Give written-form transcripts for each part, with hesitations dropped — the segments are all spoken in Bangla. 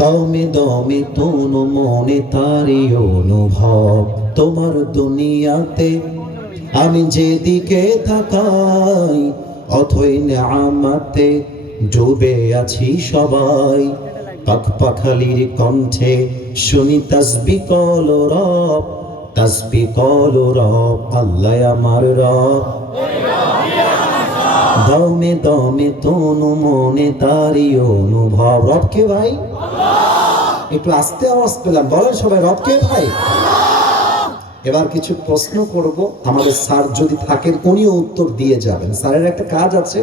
দমে দমে তনু মনে তারি অনুভব, তোমার দুনিয়াতে আমি যেদিকে তাকাই অথই নেয়ামতে ডুবে আছি সবাই। পাখপাখালির কণ্ঠে শুনি তাসবিহ কলো রব, তাসবিহ কলো রব, আল্লাহ আমার রব। দমে দমে তনু মনে তারি অনুভব। রব কে ভাই? একটু আস্তে আওয়াজ পেলাম, বলেন সবাই রব কে ভাই? এবার কিছু প্রশ্ন করব, আমাদের স্যার যদি থাকেন উনিও উত্তর দিয়ে যাবেন। স্যারের একটা কাজ আছে,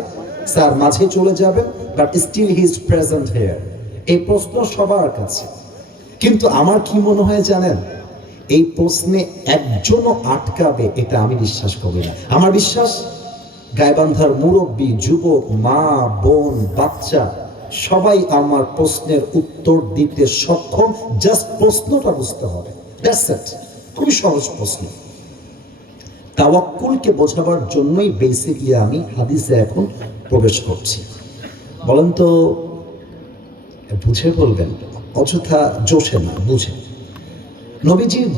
স্যার মাঝে চলে যাবেন, but still he is present here. এই প্রশ্ন সবার কাছে, কিন্তু আমার কি মনে হয় জানেন, এই প্রশ্নে একজনও আটকাবে এটা আমি বিশ্বাস করি না। আমার বিশ্বাস গাইবান্ধার মুরব্বী, যুবক, মা, বোন, বাচ্চা সবাই আমার প্রশ্নের উত্তর দিতে সক্ষম, জাস্ট প্রশ্নটা বুঝতে হবে। That's it. খুবই সহজ প্রশ্ন। তাওয়াক্কুলকে বোঝাবার জন্যই বেসিকলি আমি হাদিসে এখন প্রবেশ করছি। বলেন তো, বুঝে বলবেন, অযথা জোশে না, বুঝে। নবীজির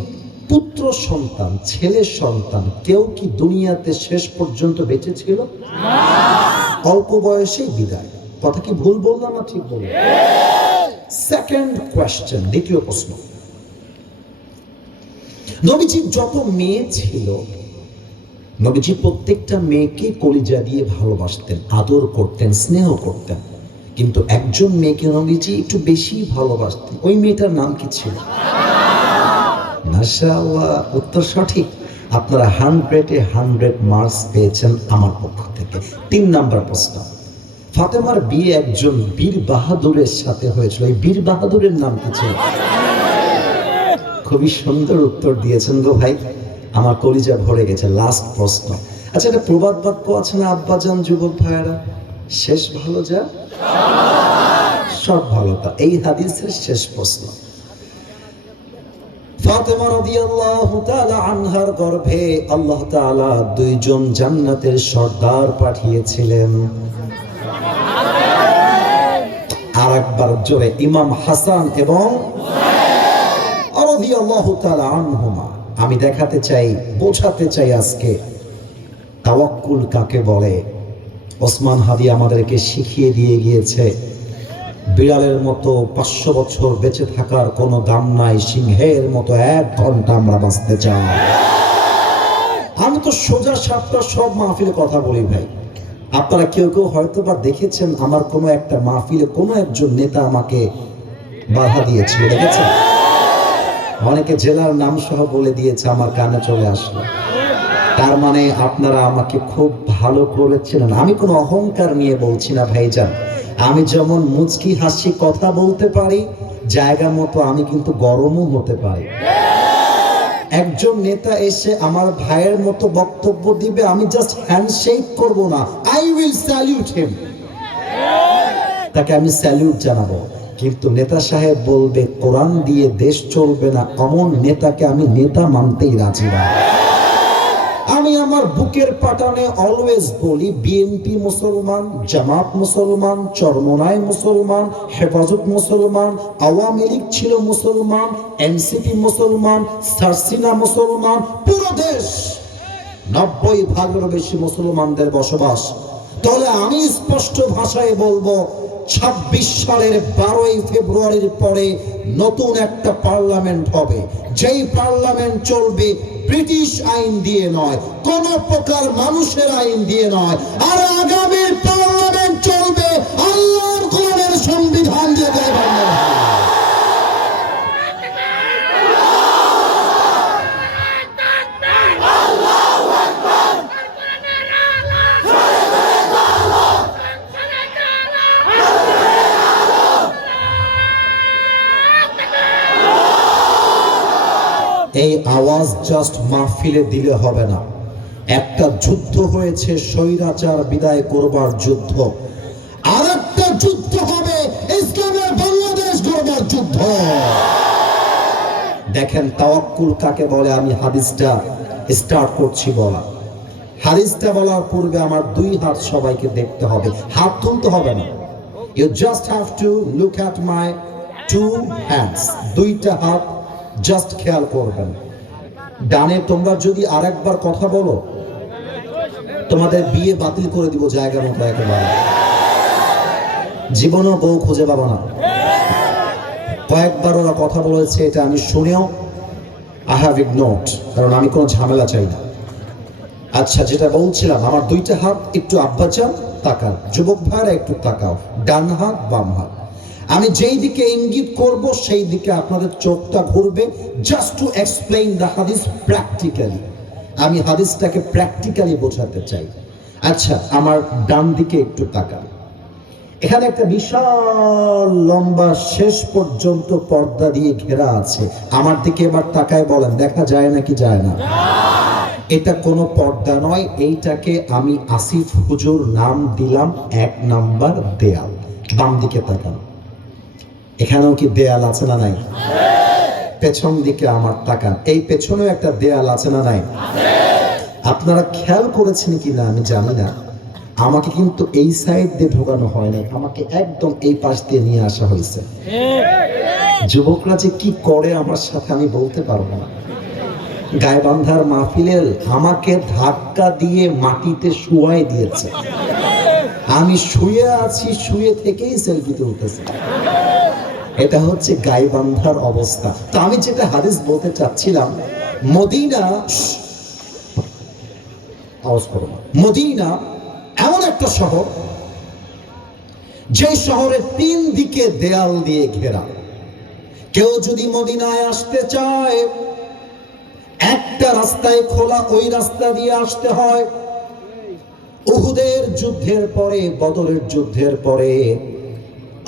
পুত্র সন্তান, ছেলে সন্তান কেউ কি দুনিয়াতে শেষ পর্যন্ত বেঁচে ছিল? অল্প বয়সেই বিদায়। কথা কি ভুল বললাম না ঠিক বললাম? সেকেন্ড কোয়েশ্চেন, দ্বিতীয় প্রশ্ন। নবীজির যত মেয়ে ছিল, নবীজি প্রত্যেকটা মেয়েকে কলিজা দিয়ে ভালোবাসতেন, আদর করতেন, স্নেহ করতেন, কিন্তু একজন মেয়েকে নবীজি একটু বেশি ভালোবাসতেন। ওই মেয়েটার নাম কি ছিল? মাশাআল্লাহ, উত্তর সঠিক। আপনারা 100-এ 100 মার্কস পেয়েছেন আমার পক্ষ থেকে। 3 নাম্বার প্রশ্ন। ফাতেমার বিয়ে একজন বীর বাহাদুরের সাথে হয়েছিল, এই বীর বাহাদুরের নাম কি ছিল? খুবই সুন্দর উত্তর দিয়েছেন গো ভাই, আমার কলিজা ভরে গেছে। লাস্ট প্রশ্ন। আচ্ছা, এটা প্রবাদ বাক্য আছে না আব্বাজান, যুবক ভাইয়েরা, শেষ ভালো যা সব ভালো তা। এই হাদিসের শেষ প্রশ্ন। ফাতেমা রাদিয়াল্লাহু তাআলা আনহার গর্ভে আল্লাহ তাআলা 2 জন জান্নাতের সর্দার পাঠিয়েছিলেন। আর একবার জোরে, ইমাম হাসান এবং রাদিয়াল্লাহু তাআলা আনহুমা। আমি দেখাতে চাই, বোঝাতে চাই আজকে তাওয়াক্কুল কাকে বলে। ওসমান হাদি আমাদেরকে শিখিয়ে দিয়ে গিয়েছে, বিড়ালের মতো 500 বছর বেঁচে থাকার কোনো দাম নাই, সিংহের মতো 1 ঘন্টা আমরা বাঁচতে চাই। আমি তো সোজা সাপটা সব মাহফিলে কথা বলি ভাই। আপনারা কেউ কেউ হয়তো বা দেখেছেন, আমার কোনো একটা মাহফিলে কোনো একজন নেতা আমাকে বাধা দিয়েছিল, দেখেছেন? অনেকে জেলার নাম সহ বলে দিয়েছে, আমার কানে চলে আসলো। তার মানে আপনারা আমাকে খুব ভালো করেছেন। আমি কোনো অহংকার নিয়ে বলছি না ভাইজান, আমি যেমন মুচকি হাসি কথা বলতে পারি, জায়গা মতো আমি কিন্তু গরমও হতে পারি। একজন নেতা এসে আমার ভাইয়ের মতো বক্তব্য দিবে, আমি জাস্ট হ্যান্ডশেক করব না, আই উইল স্যালিউট হিম, তাকে আমি স্যালিউট জানাবো। কিন্তু নেতা সাহেব বলবে কোরআন দিয়ে দেশ চলবে না, অমন নেতাকে আমি নেতা মানতেই রাজি না। আমি আমার বুকের পাটানে অলওয়েজ বলি, বিএনপি মুসলমান, জামাত মুসলমান, চরমনায় মুসলমান, হেফাজত মুসলমান, আওয়ামী লীগ ছিল মুসলমান, এনসিপি মুসলমান, সারসিনা মুসলমান, পুরো দেশ 90% বেশি মুসলমানদের বসবাস। তাহলে আমি স্পষ্ট ভাষায় বলবো, 26 সালের 12ই ফেব্রুয়ারির পরে নতুন একটা পার্লামেন্ট হবে, যেই পার্লামেন্ট চলবে ব্রিটিশ আইন দিয়ে নয়, কোন প্রকার মানুষের আইন দিয়ে নয়। আর আগামীর পার্লামেন্ট চলবে আল্লাহর কোরআনের সংবিধান দিয়ে। এই আওয়াজ জাস্ট মাহফিলে দিলে হবে না। একটা যুদ্ধ হয়েছে স্বৈরাচার বিদায় করবার যুদ্ধ, আর একটা যুদ্ধ হবে ইসলামের বাংলাদেশ গড়বার যুদ্ধ। দেখেন তাওয়াক্কুল কাকে বলে, আমি হাদিসটা স্টার্ট করছি বলা। হাদিসটা বলার পূর্বে আমার 2 হাত সবাইকে দেখতে হবে, হাত তুলতে হবে না। You just have to look at my two hands, দুইটা হাত জাস্ট খেয়াল করবেন। ডানে তোমরা যদি আরেকবার কথা বলো তোমাদের বিয়ে বাতিল করে দিব জায়গা মতো একেবারে, জীবনেও বউ খুঁজে পাবো না। কয়েকবার ওরা কথা বলেছে, এটা আমি শুনেও আই হ্যাভ ইগনোরড, কারণ আমি কোনো ঝামেলা চাই না। আচ্ছা, যেটা বলছিলাম, আমার দুইটা হাত একটু আব্বাজান তাকাও, যুবক ভাইরা একটু তাকাও, ডান হাত বাম হাত। আমি যেই দিকে ইঙ্গিত করব সেই দিকে আপনাদের চোখটা ঘুরবে, জাস্ট টু এক্সপ্লেইন দ্য হাদিস প্র্যাকটিক্যালি। আমি হাদিসটাকে প্র্যাকটিক্যালি বোঝাতে চাই। আচ্ছা, আমার ডান দিকে একটু তাকান। এখানে একটা বিশাল লম্বা শেষ পর্যন্ত পর্দা দিয়ে ঘেরা আছে। আমার দিকে এবার তাকায় বলেন, দেখা যায় নাকি যায় না? এটা কোনো পর্দা নয়, এইটাকে আমি আসিফ হুজুর নাম দিলাম 1 নাম্বার দেয়াল। বাম দিকে তাকান, এখানেও কি দেয়াল আছে না নাই? পেছন দিকে আমার তাকান, এই পেছনেও একটা দেয়াল আছে না নাই? আপনারা খেয়াল করেছেন কি না আমি জানি না, আমাকে কিন্তু এই সাইড দিয়ে ঢোকানো হয় নাই, আমাকে একদম এই পাশ দিয়ে নিয়ে আসা হয়েছে। যুবকরা যে কি করে আমার সাথে আমি বলতে পারবো না। গাইবান্ধার মাহফিলের আমাকে ধাক্কা দিয়ে মাটিতে শুয়াই দিয়েছে, আমি শুয়ে আছি, শুয়ে থেকেই সেলফি তুলতেছি। এটা হচ্ছে গাইবান্ধার অবস্থা। তো আমি যেটা হাদিস বলতে চাচ্ছিলাম, মদিনা, আওয়াজ করো না, মদিনা এমন একটা শহর যে শহরের 3 দিকে দেয়াল দিয়ে ঘেরা। কেউ যদি মদিনায় আসতে চায়, একটা রাস্তায় খোলা, ওই রাস্তা দিয়ে আসতে হয়। উহুদের যুদ্ধের পরে, বদরের যুদ্ধের পরে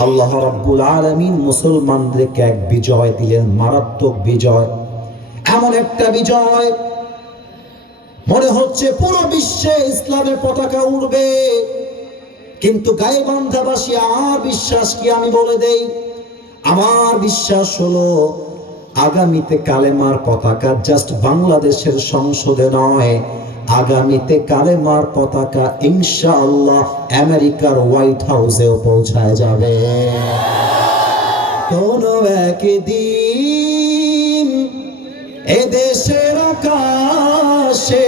আল্লাহ রাব্বুল আলামিন মুসলমানদেরকে এক বিজয় দিলেন, মারাত্মক বিজয়। এমন একটা বিজয় মনে হচ্ছে পুরো বিশ্বে ইসলামের পতাকা উড়বে। কিন্তু গাইবান্ধাবাসী, আমার বিশ্বাস কি আমি বলে দেই, আমার বিশ্বাস হলো আগামীতে কালেমার পতাকা জাস্ট বাংলাদেশের সংসদে নয়, আগামীতে কালেমার পতাকা ইনশাআল্লাহ আমেরিকার হোয়াইট হাউসেও পৌঁছায় যাবে। কোনো একদিন এদেশের আকাশে